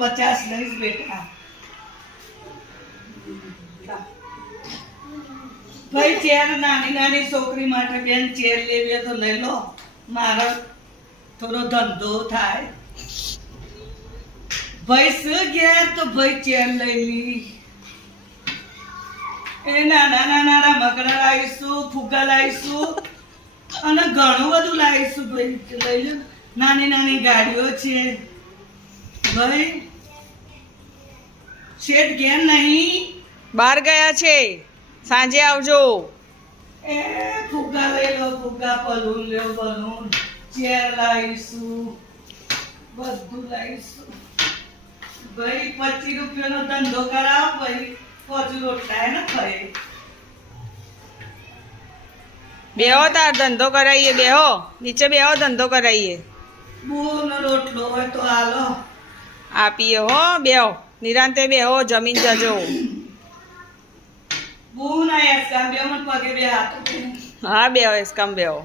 50 લઈશ બેટા. ભાઈ ચેર નાની છોકરી માટે બેન ચેર લેવી તો લઈ લો, મારો થોડો ધંધો થાય. ભાઈ શું ગયા તો ભાઈ ચેર લઈ લી. એ નાના મકડા લાવીશું, ફુગ્ગા લાવીશું અને ઘણું બધું લાવીશું. ભાઈ લઈ લો. નાની ગાડીઓ છે. ભાઈ શેઠ ઘેર નહીં, બહાર ગયા છે, સાંજે આવજો. એ ફુગ્ગા લઈ લો, ફુગ્ગા, બલૂન લ્યો, બલૂન, ચેર લાવીશું, બધું લાવીશું. ભાઈ 25 રૂપિયાનો ધંધો કરાવો. ભાઈ 5 રોટલા ને ભાઈ બેહો, તાર ધંધો કરાવીએ. બેહો નીચે, બેહો, ધંધો કરાવીએ. બૂનો રોટલો હોય તો હાલો આપીએ હો. બેહો નિરાંતે બેહો, જમીન જજો. બૂન આયા કામ બે મન પગે બે હાથ. હા બેહો, એસકામ બેહો.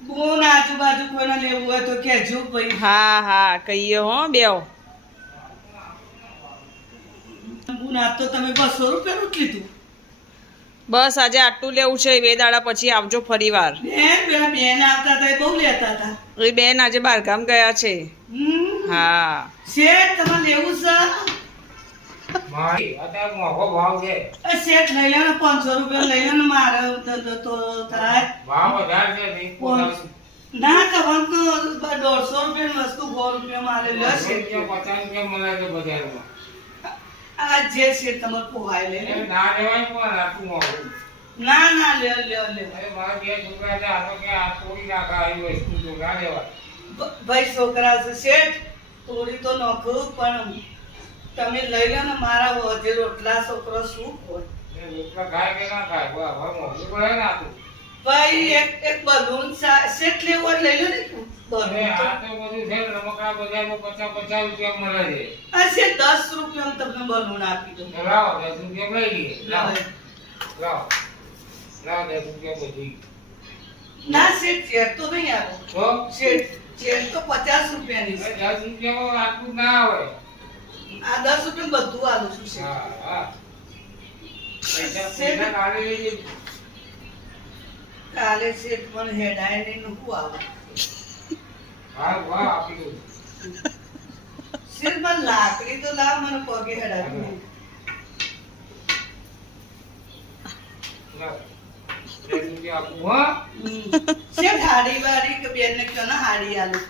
બૂન આજુબાજુ કોઈને લેવું હોય તો કહેજો ભાઈ. હા કહીએ હો. બેહો. બૂન આજ તો તમે 200 રૂપિયાનું જ લીધું. બસ આજે આટલું લેવું છે. 2 દાડા પછી આવજો ફરી વાર. પેલા બેન આવતા હતા એ બહુ લેતા હતા. એ બેન આજે બહારગામ ગયા છે. હા શેઠ તમારે લેવું છે? શેઠ લઈ લે ને 500 રૂપિયા લઈ લે ને, મારે તો થાય ના તમારે તો 150 રૂપિયાની વસ્તુ 100 રૂપિયા મારે લેશે. આ જે શેઠ તમારે પોહાય લે. ના લ્યો ભાઈ છોકરા છે શેઠ, થોડી તો નોખું પણ તમે લઈ લો ને. મારા વજે રોટલા છોકરો શું ખોય. ભાઈ એક બલૂન શેઠ લેવું હોય લઈ લો ને. આ શેઠ 10 રૂપિયા તમને બલૂન આપી દઉં. ના શેઠ ચેર તો નહીં આવો. શેઠ ચેર તો 50 રૂપિયાની છે. આ 10 રૂપિયા બધું આલું છું શેઠ. કાલે શેઠ પણ હેડાય નહીં નું આવે. શેઠ મને લાકડી તો લાવ, મને પગે હેડાય. શેઠ હાડી વાડી કે બેન ને કને હાડી આલું.